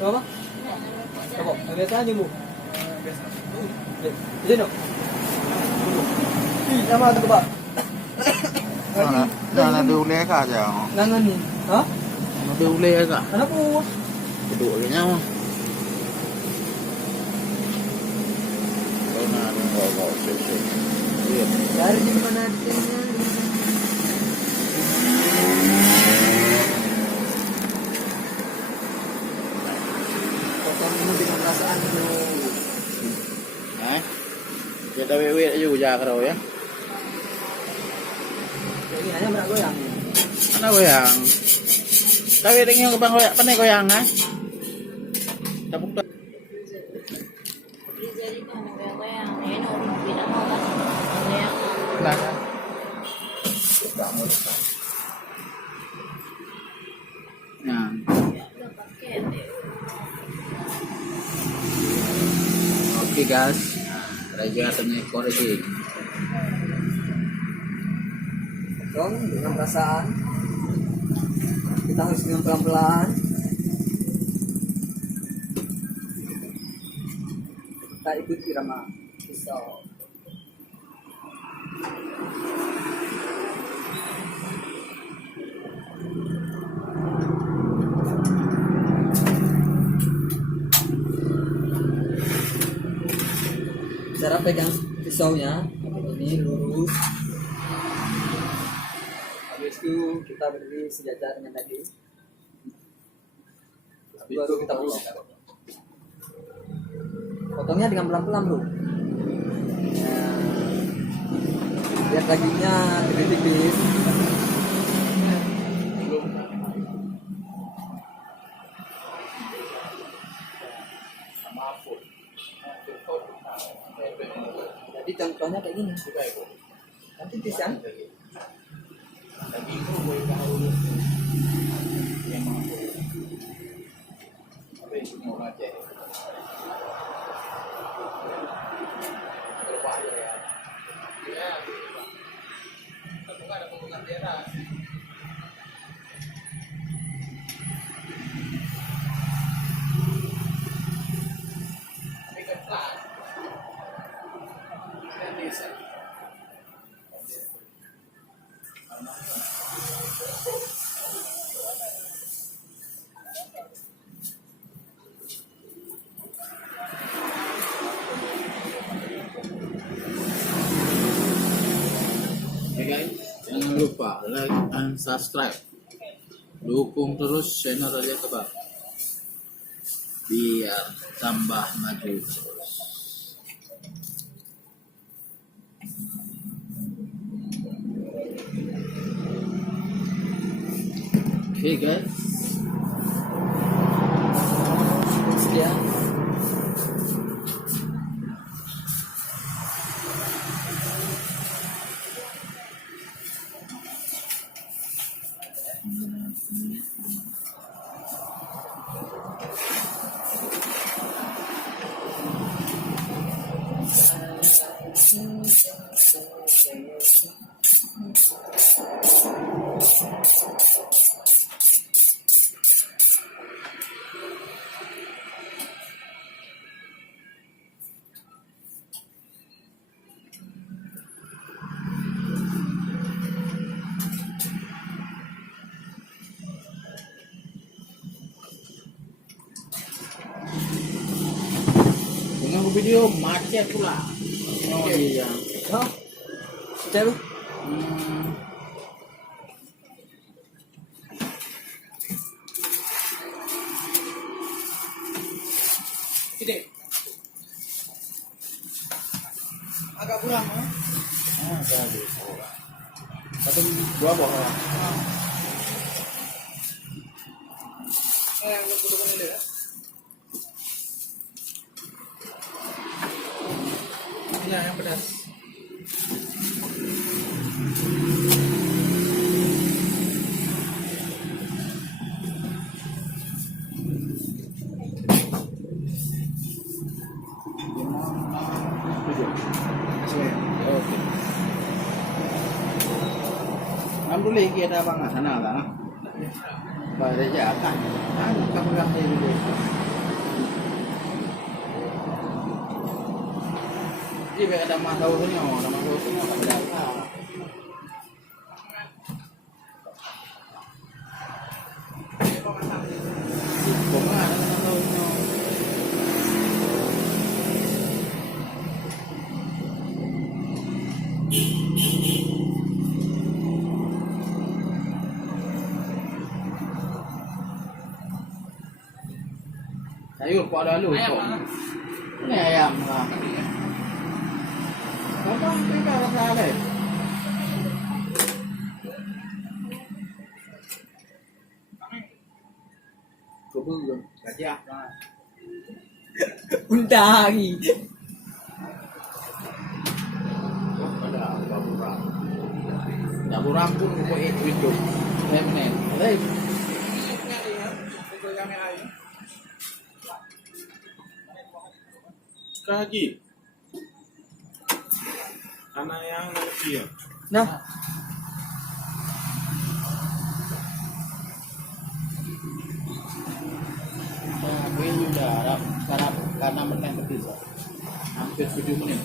Apa? Apa? Biasa aja bu. Sini. Ih, sama tuh pak. Nah, ule ka aja. Nangan nih. Hah? Nabi ule ka. Ano po? Duduk nya mah. Kau na kau sih. Iya. Dari di mana adanya? Potong ini dengan perasaan itu. Nah. Kita wewe aja karo ya. Ini hanya berak goyang. Mana goyang? Tapi dengan kebang goyang, pandai goyang ah. Tabuk tak. Nah. Nah. Oke guys, Raja tanya ekor ini. Potong dengan perasaan. Kita harus dengan pelan-pelan. Kita ikuti irama pisau. Cara pegang pisaunya ini lurus. Habis itu kita berdiri sejajar dengan tadi. Baru kita potong. Potongnya dengan pelan-pelan bro. Biar dagingnya tipis-tipis. Jadi contohnya kayak gini. Nanti tipis kan? Oke guys, jangan lupa like and subscribe. Dukung terus channel Raja Kebab biar tambah maju terus. Oke guys, Sekian. dengan video macet pula. Oh iya. Hah? Sudah lu? Gede. Agak kurang, ha? Jadi satu dua bohong. Yang belum ini ya. Ini yang pedas. Oke. Alhamdulillah kita ada bang sana lah. Pada jalan, kamu yang dulu. Jadi ada masalah tu ni, ada masalah tu ni ada apa? Bunga ada masalah tu. Sayur kau ada lu. Ini ayam lah. Kamu tinggal rasa apa? Kebun, gajah. Unta lagi. Ada baburam. Baburam pun kau hidup. Lemen. Hei. Lagi. Anak yang kecil. Nah, Ini sudah karena menang ketiga. Hampir 7 menit.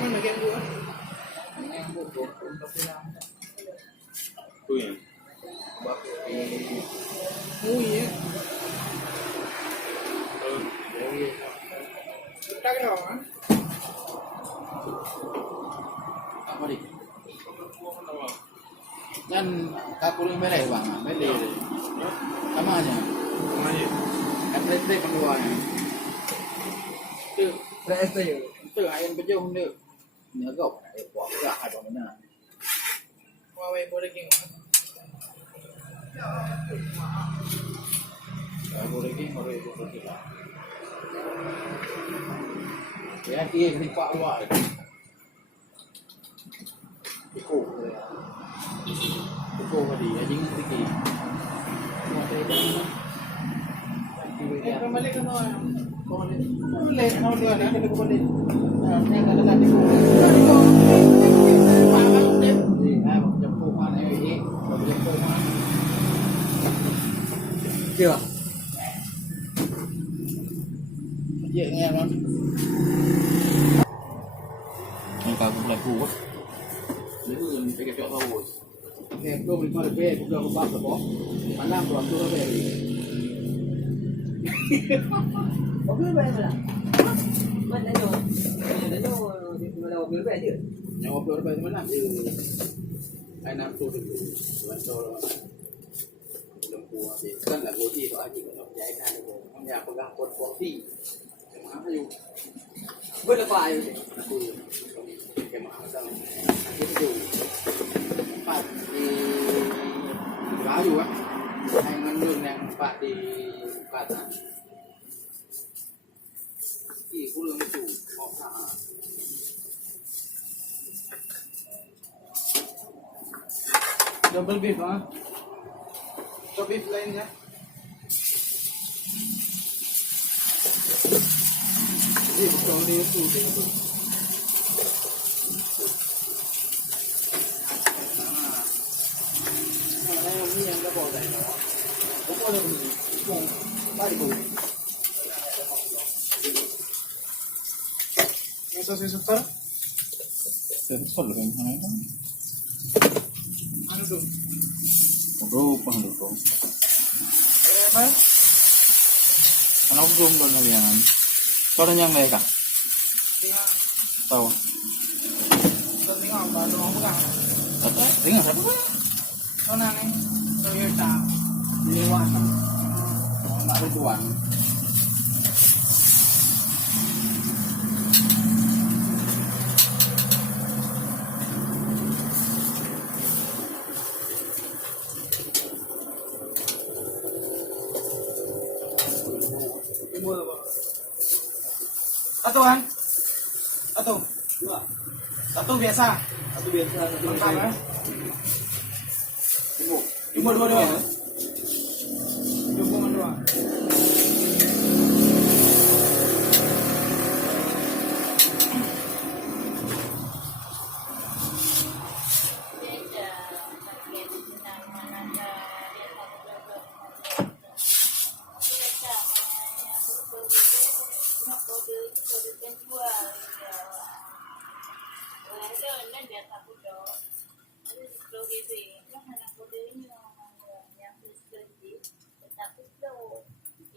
jangan bagian gua. Tu yang. Oh iya. Tak kena kan? Apa ni? Dan kakuling merah bang, merah. Sama aja. Mana? Kan play penduanya. Tu, fresh tu je. Itu ayam bejong dia. Ni agak buat berat ada mana. Huawei boleh geng. Boleh lagi, boleh lagi. Ya dia lipat luar. Ikut dia. Ikut tadi, anjing tinggi. Kembali ke mana? Boleh, kalau dia ada kembali. Ni ada lagi. Jemput mana ini? Jemput mana? Chưa? Dễ nghe lắm. Anh ta cũng là cũ quá. Nếu người phải cái chỗ đâu rồi. Nghe cơm mình cho được về cũng được bao giờ có. Bán làm rồi tôi về thì. Có biết về rồi. Mình đã rồi. Đến đâu biết về chứ? Nhà ngobrol về mới làm gì? Anh làm tôi được. Vẫn cho đồng cua thì cần là bố gì đó anh chỉ có đọc giải khai được. Ông nhà có gặp con có gì. Má hay dùng. Biết là phải rồi. Cái má sao? Anh biết dùng. Phải thì báo dù á. Anh ngăn đường này phải thì phải là thì cũng lương chủ họ thả. Double beef hả? Cho beef lên nhé. Đi cho đi tủ đi. Đây ông đi ăn cái bò này nó. Cũng có được cùng ba đi cùng. Eso sí super. Sensor kan mana? Mana tu? Rupa dulu. Apa? Ano zoom doon na yan? Parang yang leka. Tinggal, Tahu. tinggal baru aku kan. Tinggal siapa? Kau nani, Toyota. Lewat. Nak rituan. Mua được không? Tuan. Dua. Satu biasa. Satu biasa, satu Lengkap ya. Jumbo. Jumbo dua. Jumbo dua.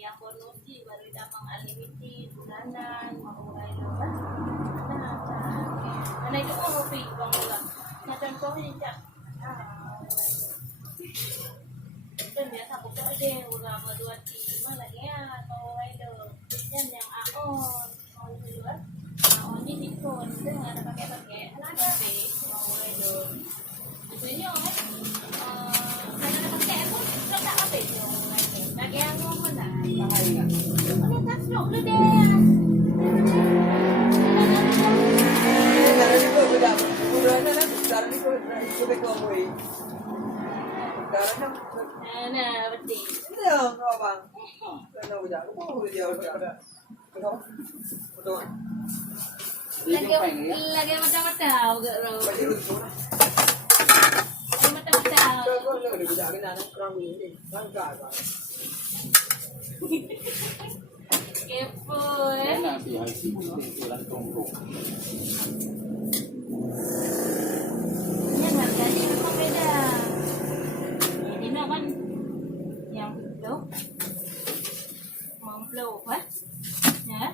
Yang konosi baru damang unlimited bulanan maulay lupa mana itu mau kopi bang ulang nah contohnya cak dan biasa buka deh udah dua tiga lagi ya maulay do dan yang aon mau keluar aon ini diskon itu nggak ada pakai ada deh maulay do itu ini karena ada pakai pun nggak tak apa itu lagi yang mau mana Bahay nga. ano tatlong na din Karena ko, wala. Mura na lang. Karena ko, sabi ko mo eh. Karena, na berarti hindi ako, bang. Karena wala. Kung mo hindi ako wala. Ano? Ito. lagi mata-mata gak ro Pwede rin ko na. lagi mata-mata Pero kung lang, hindi ko dami na ng krami hindi. Saan ka ba? kepo Enak sih, hasil kurang tunggu. yang harganya memang beda ini mah kan yang flow mau flow kan ya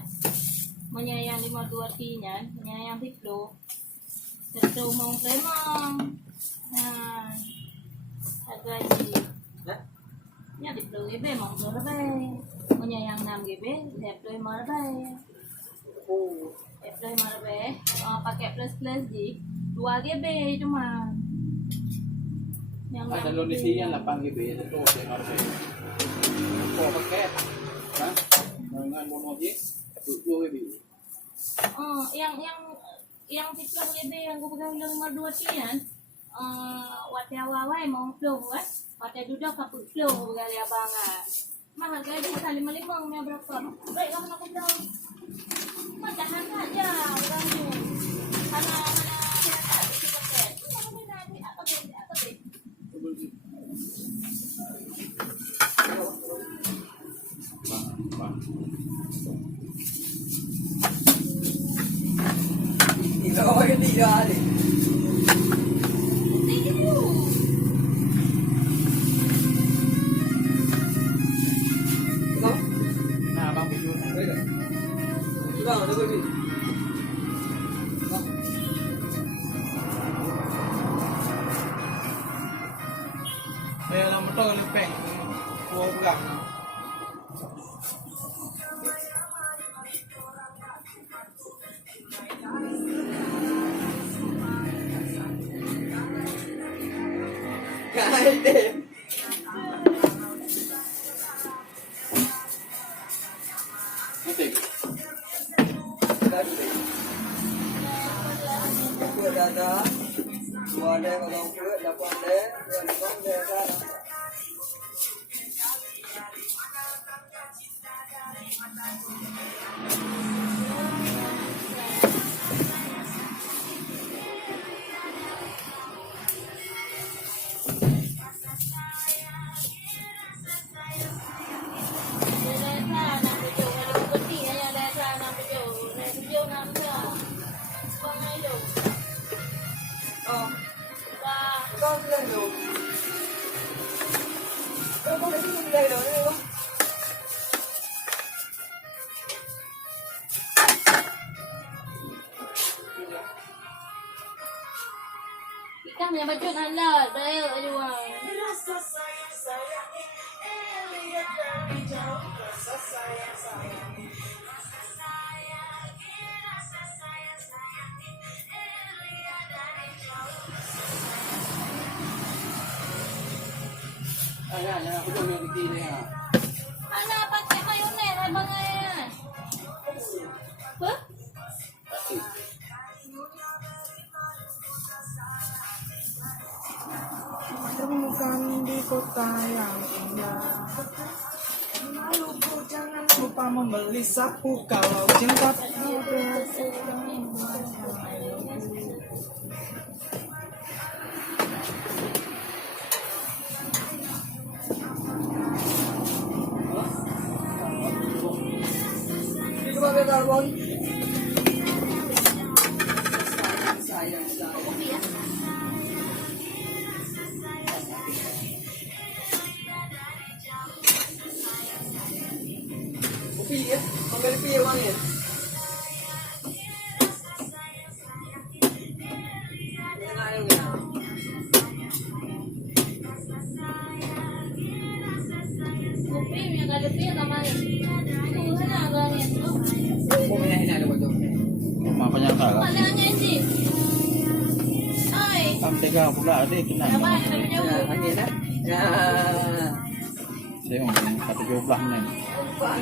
menyayang 52T nya menyayang di flow tentu mau memang nah harganya nya di flow GB mau berapa menyayang 6 GB deploy berapa Oo. deploy berapa pakai plus di 2 GB cuma yang Ada Indonesia 8 GB itu tuh DMRC. Kok paket? Hah? Dengan monojek 7 GB. oh yang fitur GB yang gue pegang 52T kan watiawa mau flow kan watia duduk kaput flow kali abangan mah harganya bisa 55 nya berapa baik kamu aku tahu macam aja orang tuh karena kita tak bisa pakai kamu nanti apa deh Hindi ko hindi ka alin. Ikaw? Nah, bang video na. Pwede. Ikaw, ano ba yun? Kaya lang mo to, lupeng. Kuha lang. Kahit eh. Nanti. Kahit eh. Aku ada. Dua ada kalau ke, dapat ada. Dua ada kan. Oh, kau bilang dulu. Kau boleh bilang dulu. Ikan punya baju halal, saya jual. Ayan, aku tuh yang begini ya. Ano, pakai mayonnaise, abang ngayon. Apa? Pasti. kota yang indah. Maluku jangan lupa membeli sapu kalau cinta udah. Ini cuma beda karbon. Sayang. Kopi ya. Kopi ya, ambil kopi yang mana? Yang ayo ya. Kopi yang ada pia kamari. Tuhan agaknya tuh. Kopi yang ini ada buat Makanya salah. Ada hanya sih. Oi. Tega pula ada kena. Apa yang namanya jauh? Angin ya. Ya. Dia ngomong kata jumlah nih. Apa?